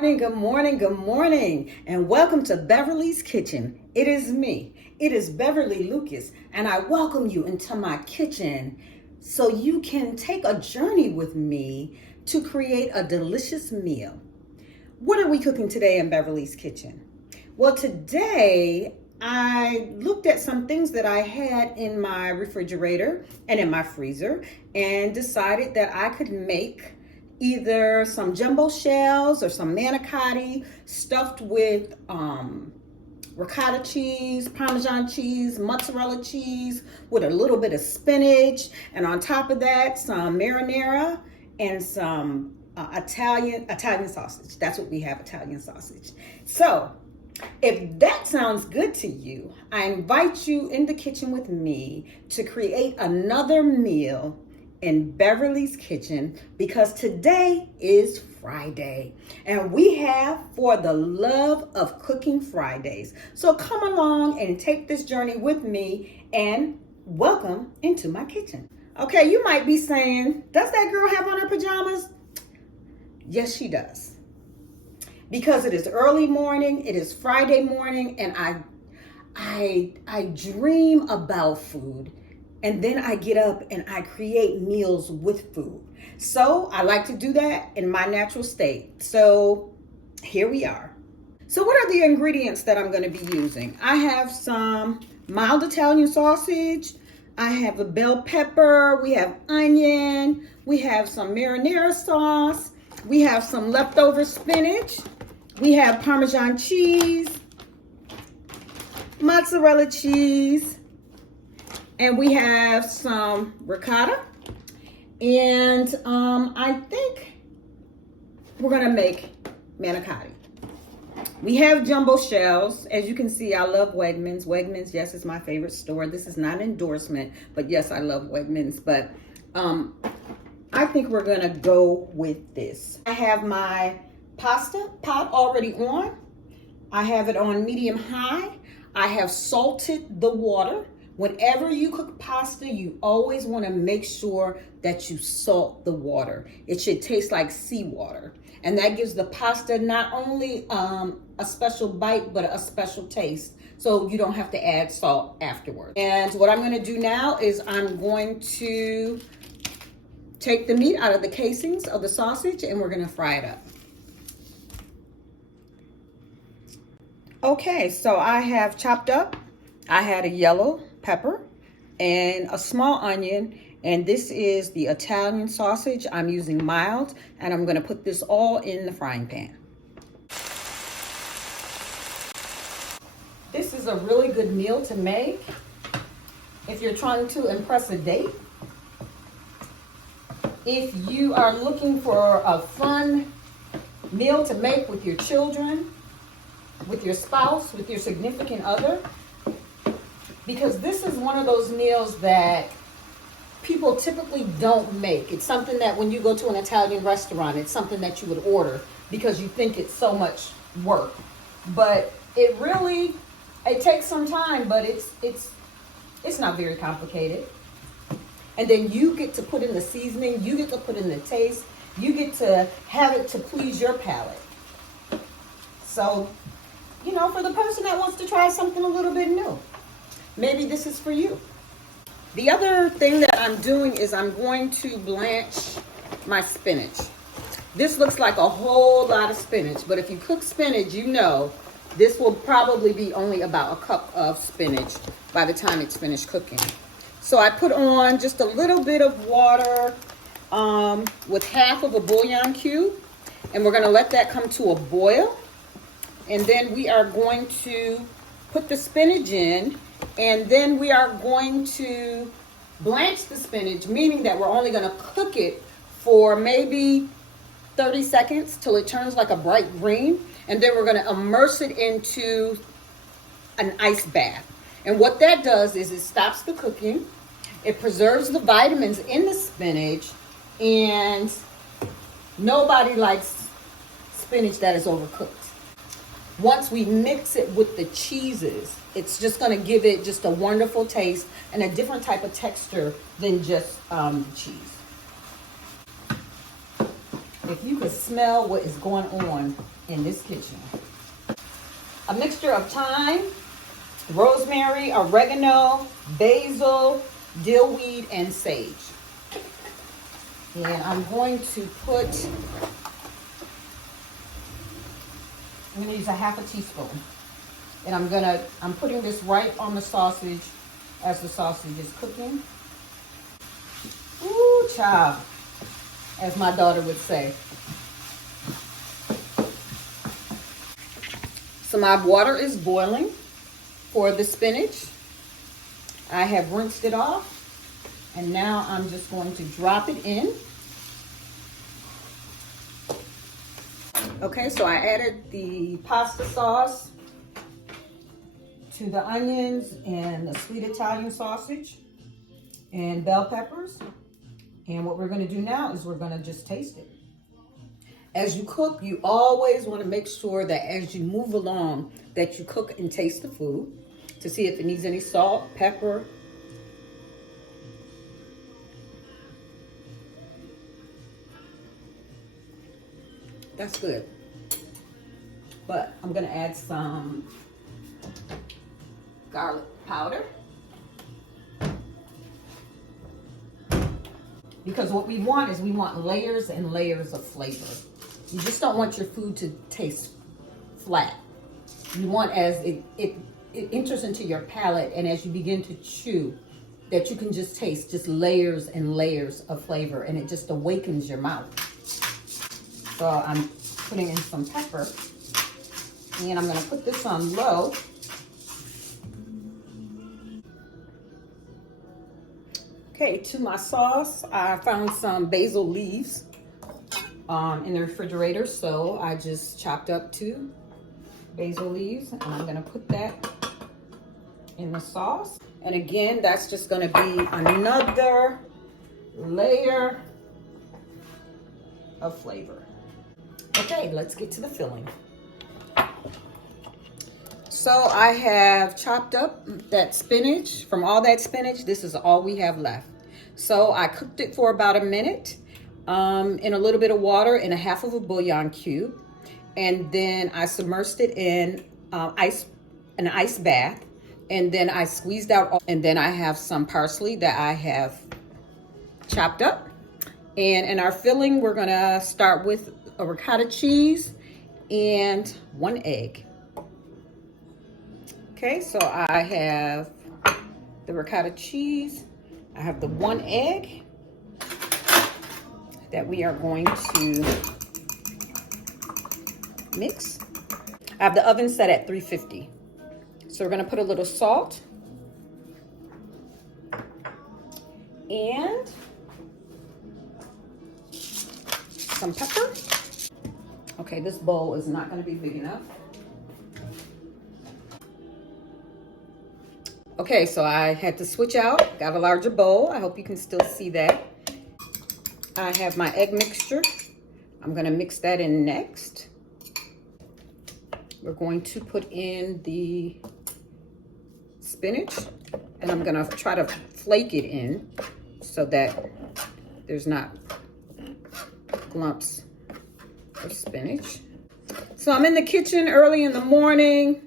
Good morning, good morning, and welcome to Beverly's Kitchen. It is me. It is Beverly Lucas, and I welcome you into my kitchen so you can take a journey with me to create a delicious meal. What are we cooking today in Beverly's Kitchen? Well, today I looked at some things that I had in my refrigerator and in my freezer and decided that I could make either some jumbo shells or some manicotti stuffed with ricotta cheese, parmesan cheese, mozzarella cheese with a little bit of spinach, and on top of that some marinara and some Italian sausage. That's what we have, Italian sausage. So if that sounds good to you, I invite you in the kitchen with me to create another meal in Beverly's Kitchen, because today is Friday and we have For the Love of Cooking Fridays. So come along and take this journey with me and welcome into my kitchen. Okay, you might be saying, does that girl have on her pajamas? Yes, she does. Because it is early morning, it is Friday morning, and I dream about food. And then I get up and I create meals with food. So I like to do that in my natural state. So here we are. So what are the ingredients that I'm going to be using? I have some mild Italian sausage. I have a bell pepper. We have onion. We have some marinara sauce. We have some leftover spinach. We have Parmesan cheese, mozzarella cheese, and we have some ricotta, and I think we're gonna make manicotti. We have jumbo shells. As you can see, I love Wegmans. Wegmans, yes, is my favorite store. This is not an endorsement, but yes, I love Wegmans. But I think we're gonna go with this. I have my pasta pot already on. I have it on medium high. I have salted the water. Whenever you cook pasta, you always want to make sure that you salt the water. It should taste like seawater. And that gives the pasta not only a special bite, but a special taste. So you don't have to add salt afterwards. And what I'm going to do now is I'm going to take the meat out of the casings of the sausage and we're going to fry it up. Okay, so I have chopped up. I had a yellow pepper and a small onion, and this is the Italian sausage. I'm using mild, and I'm going to put this all in the frying pan. This is a really good meal to make if you're trying to impress a date. If you are looking for a fun meal to make with your children, with your spouse, with your significant other, because this is one of those meals that people typically don't make. It's something that when you go to an Italian restaurant, it's something that you would order because you think it's so much work. But it takes some time, but it's not very complicated. And then you get to put in the seasoning, you get to put in the taste, you get to have it to please your palate. So, you know, for the person that wants to try something a little bit new, maybe this is for you. The other thing that I'm doing is I'm going to blanch my spinach. This looks like a whole lot of spinach, but if you cook spinach, you know this will probably be only about a cup of spinach by the time it's finished cooking. So I put on just a little bit of water with half of a bouillon cube, and we're going to let that come to a boil. And then we are going to put the spinach in, and then we are going to blanch the spinach, meaning that we're only going to cook it for maybe 30 seconds till it turns like a bright green. And then we're going to immerse it into an ice bath. And what that does is it stops the cooking, it preserves the vitamins in the spinach, and nobody likes spinach that is overcooked. Once we mix it with the cheeses, it's just going to give it just a wonderful taste and a different type of texture than just cheese. If you could smell what is going on in this kitchen. A mixture of thyme, rosemary, oregano, basil, dillweed, and sage. And I'm going to use a half a teaspoon. And I'm putting this right on the sausage as the sausage is cooking. Ooh, child, as my daughter would say. So my water is boiling for the spinach. I have rinsed it off. And now I'm just going to drop it in. Okay, so I added the pasta sauce to the onions and the sweet Italian sausage and bell peppers. And what we're going to do now is we're going to just taste it. As you cook, you always want to make sure that as you move along, that you cook and taste the food to see if it needs any salt, pepper. That's good. But I'm going to add some garlic powder. Because what we want is we want layers and layers of flavor. You just don't want your food to taste flat. You want, as it enters into your palate and as you begin to chew, that you can just taste just layers and layers of flavor, and it just awakens your mouth. So I'm putting in some pepper, and I'm going to put this on low. Okay, to my sauce, I found some basil leaves in the refrigerator, so I just chopped up 2 basil leaves, and I'm going to put that in the sauce. And again, that's just going to be another layer of flavor. Okay, let's get to the filling. So I have chopped up that spinach. From all that spinach, this is all we have left. So I cooked it for about a minute in a little bit of water in a half of a bouillon cube. And then I submerged it in an ice bath. And then I squeezed out all, and then I have some parsley that I have chopped up. And in our filling, we're gonna start with a ricotta cheese and 1 egg. Okay, so I have the ricotta cheese. I have the 1 egg that we are going to mix. I have the oven set at 350. So we're gonna put a little salt and some pepper. Okay, this bowl is not gonna be big enough. Okay, so I had to switch out, got a larger bowl. I hope you can still see that. I have my egg mixture. I'm gonna mix that in next. We're going to put in the spinach, and I'm gonna try to flake it in so that there's not lumps of spinach. So I'm in the kitchen early in the morning,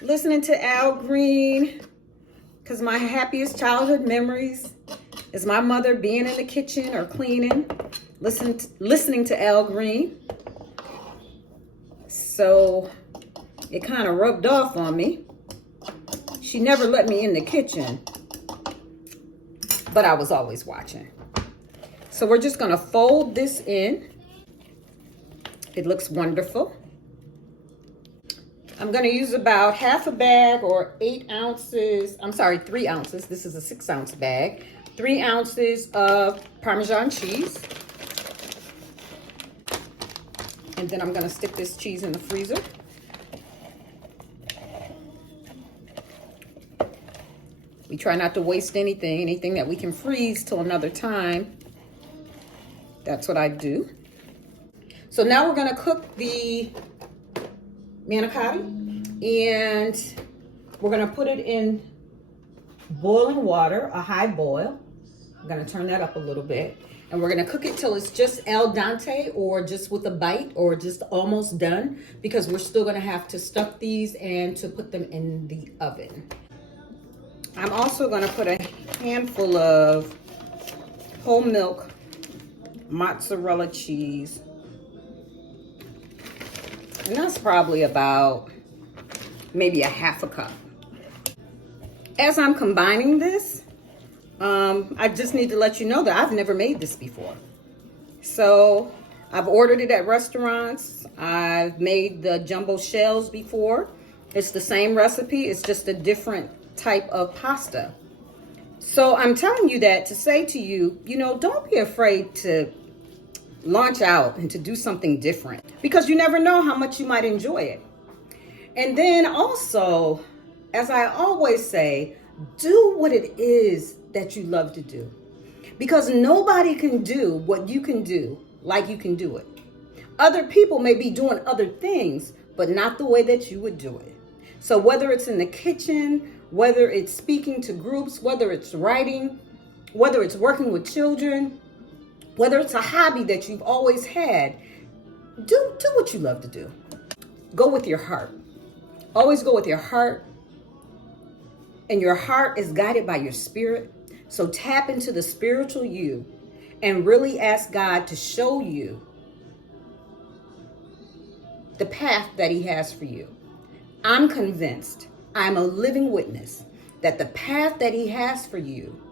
listening to Al Green, because my happiest childhood memories is my mother being in the kitchen or cleaning, listening to Al Green. So it kind of rubbed off on me. She never let me in the kitchen, but I was always watching. So we're just gonna fold this in. It looks wonderful. I'm gonna use about half a bag or 3 ounces. This is a 6-ounce bag. 3 ounces of Parmesan cheese. And then I'm gonna stick this cheese in the freezer. We try not to waste anything that we can freeze till another time. That's what I do. So now we're gonna cook the manicotti, and we're gonna put it in boiling water, a high boil. I'm gonna turn that up a little bit. And we're gonna cook it till it's just al dente, or just with a bite, or just almost done, because we're still gonna have to stuff these and to put them in the oven. I'm also gonna put a handful of whole milk mozzarella cheese. And that's probably about maybe a half a cup. As I'm combining this, I just need to let you know that I've never made this before. So I've ordered it at restaurants. I've made the jumbo shells before. It's the same recipe. It's just a different type of pasta. So I'm telling you that to say to you, don't be afraid to launch out and to do something different, because you never know how much you might enjoy it. And then also, as I always say, do what it is that you love to do, because nobody can do what you can do like you can do it. Other people may be doing other things, but not the way that you would do it. So whether it's in the kitchen, whether it's speaking to groups, whether it's writing, whether it's working with children, whether it's a hobby that you've always had, do what you love to do. Go with your heart. Always go with your heart. And your heart is guided by your spirit. So tap into the spiritual you and really ask God to show you the path that He has for you. I'm convinced, I'm a living witness, that the path that He has for you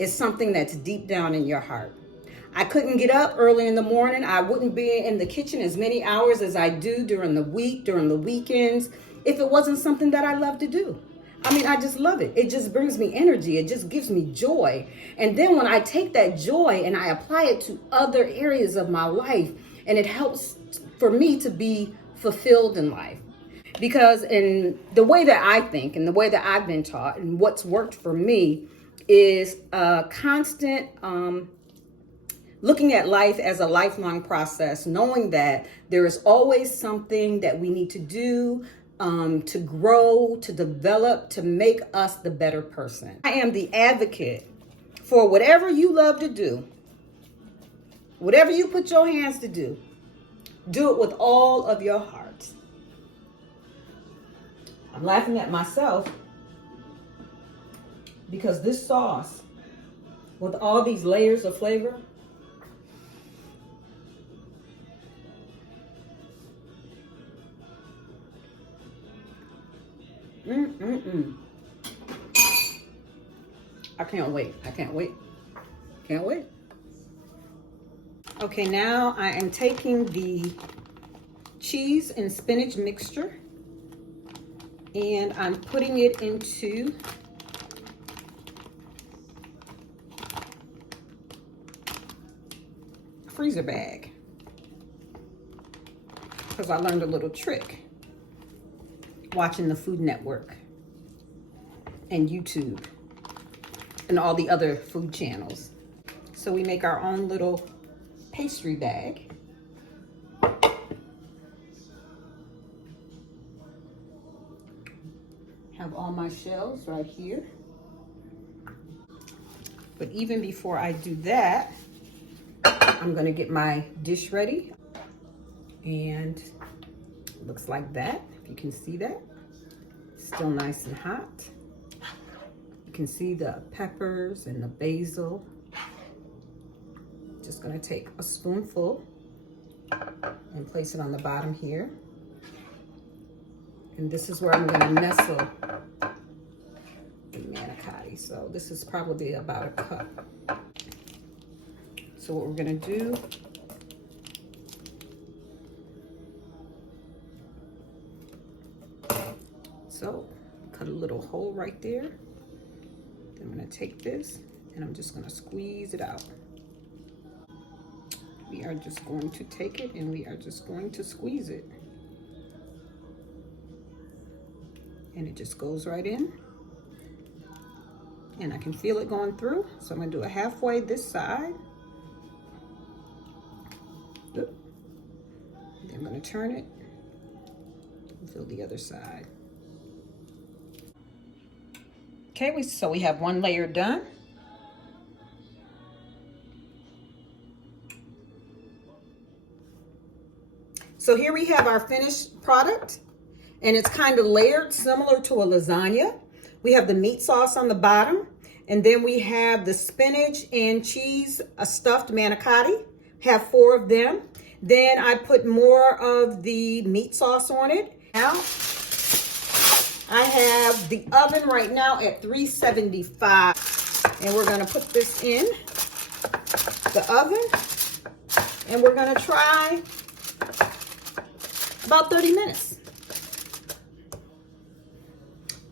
is something that's deep down in your heart. I couldn't get up early in the morning. I wouldn't be in the kitchen as many hours as I do during the week, during the weekends, if it wasn't something that I love to do. I mean, I just love it. It just brings me energy. It just gives me joy. And then when I take that joy and I apply it to other areas of my life, and it helps for me to be fulfilled in life. Because in the way that I think and the way that I've been taught and what's worked for me is a constant looking at life as a lifelong process, knowing that there is always something that we need to do, to grow, to develop, to make us the better person. I am the advocate for whatever you love to do, whatever you put your hands to do it with all of your heart. I'm laughing at myself because this sauce, with all these layers of flavor, I can't wait. I can't wait. Can't wait. Okay, now I am taking the cheese and spinach mixture and I'm putting it into a freezer bag, because I learned a little trick watching the Food Network and YouTube and all the other food channels. So we make our own little pastry bag. Have all my shells right here. But even before I do that, I'm gonna get my dish ready. And it looks like that, if you can see that. Still nice and hot. You can see the peppers and the basil. Just gonna take a spoonful and place it on the bottom here. And this is where I'm gonna nestle the manicotti. So this is probably about a cup. So what we're gonna do, so cut a little hole right there. Then I'm gonna take this and I'm just gonna squeeze it out. We are just going to take it and we are just going to squeeze it. And it just goes right in. And I can feel it going through. So I'm gonna do a halfway this side. Then I'm gonna turn it and feel the other side. Okay, so we have one layer done. So here we have our finished product, and it's kind of layered, similar to a lasagna. We have the meat sauce on the bottom, and then we have the spinach and cheese stuffed manicotti. Have 4 of them. Then I put more of the meat sauce on it. Now, I have the oven right now at 375, and we're gonna put this in the oven, and we're gonna try about 30 minutes.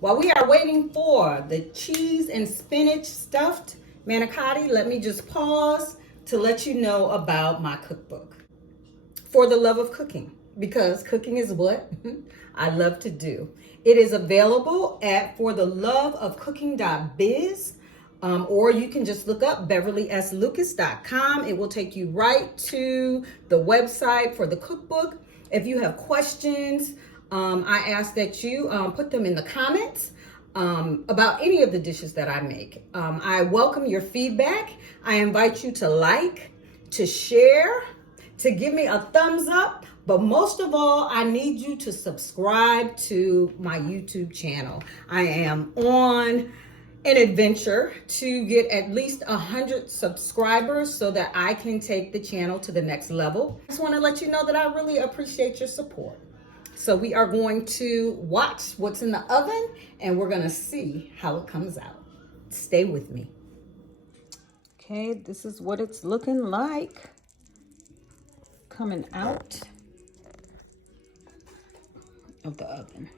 While we are waiting for the cheese and spinach stuffed manicotti, let me just pause to let you know about my cookbook. For the love of cooking, because cooking is what I love to do. It is available at fortheloveofcooking.biz, or you can just look up beverlyslucas.com. It will take you right to the website for the cookbook. If you have questions, I ask that you put them in the comments about any of the dishes that I make. I welcome your feedback. I invite you to like, to share, to give me a thumbs up, but most of all, I need you to subscribe to my YouTube channel. I am on an adventure to get at least 100 subscribers so that I can take the channel to the next level. I just want to let you know that I really appreciate your support. So we are going to watch what's in the oven, and we're gonna see how it comes out. Stay with me. Okay, this is what it's looking like. Coming out of the oven.